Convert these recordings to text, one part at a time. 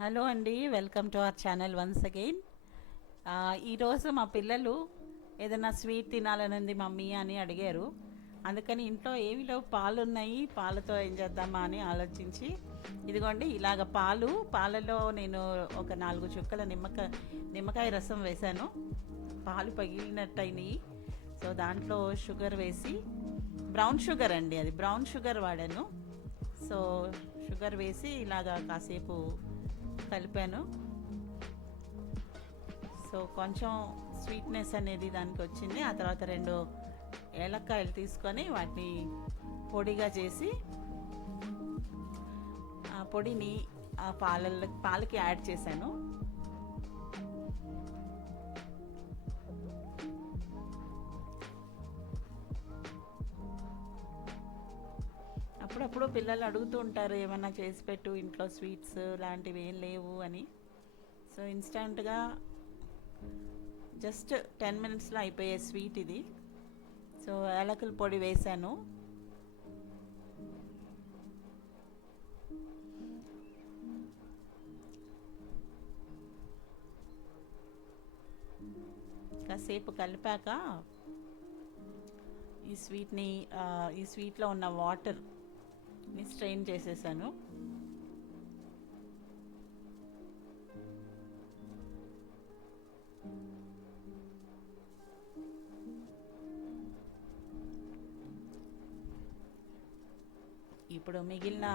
Hello అండి, welcome to our channel once again. ఈరోజు మా పిల్లలు ఏదైనా స్వీట్ తినాలని ఉంది మమ్మీ అని అడిగారు. అందుకని ఇంట్లో ఏమి లేవు, పాలు ఉన్నాయి, పాలతో ఏం చేద్దామా అని ఆలోచించి ఇదిగోండి ఇలాగ పాలలో నేను ఒక 4 చుక్కల నిమ్మకాయ రసం వేశాను. పాలు పగిలినట్టయినాయి. సో దాంట్లో షుగర్ వేసి, బ్రౌన్ షుగర్ అండి, అది బ్రౌన్ షుగర్ వాడాను. సో షుగర్ వేసి ఇలాగా కాసేపు కలిపాను. సో కొంచెం స్వీట్నెస్ అనేది దానికి వచ్చింది. ఆ తర్వాత 2 ఏలక్కాయలు తీసుకొని వాటిని పొడిగా చేసి ఆ పొడిని ఆ పాలకి యాడ్ చేశాను. అప్పుడప్పుడు పిల్లలు అడుగుతూ ఉంటారు, ఏమైనా చేసి పెట్టు ఇంట్లో స్వీట్స్ లాంటివి ఏం లేవు అని. సో ఇన్స్టంట్గా జస్ట్ 10 మినిట్స్లో అయిపోయే స్వీట్ ఇది. సో యాలకుల పొడి వేశాను. కాసేపు కలిపాక ఈ స్వీట్లో ఉన్న వాటర్ని స్ట్రెయిన్ చేసేసాను. ఇప్పుడు మిగిలిన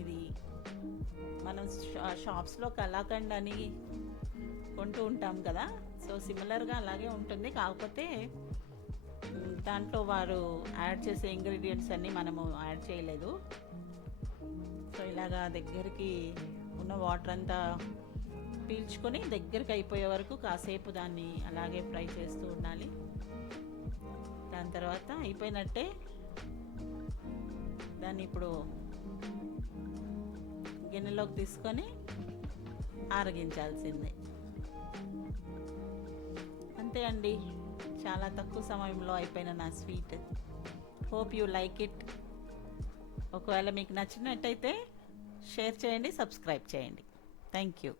ఇది మనం షాప్స్లో కలాకండ్ అని కొంటూ ఉంటాం కదా. సో సిమిలర్గా అలాగే ఉంటుంది, కాకపోతే దాంట్లో వారు యాడ్ చేసే ఇంగ్రీడియంట్స్ అన్నీ మనము యాడ్ చేయలేదు. సో ఇలాగా దగ్గరికి ఉన్న వాటర్ అంతా పీల్చుకొని దగ్గరికి అయిపోయే వరకు కాసేపు దాన్ని అలాగే ఫ్రై చేస్తూ ఉండాలి. దాని తర్వాత అయిపోయినట్టే. దాన్ని ఇప్పుడు గిన్నెలోకి తీసుకొని ఆరగించాల్సిందే. అంతే అండి, చాలా తక్కువ సమయంలో అయిపోయిన నా sweet. Hope you like it. ఒకవేళ మీకు నచ్చినట్టయితే షేర్ చేయండి, సబ్స్క్రైబ్ చేయండి. Thank you.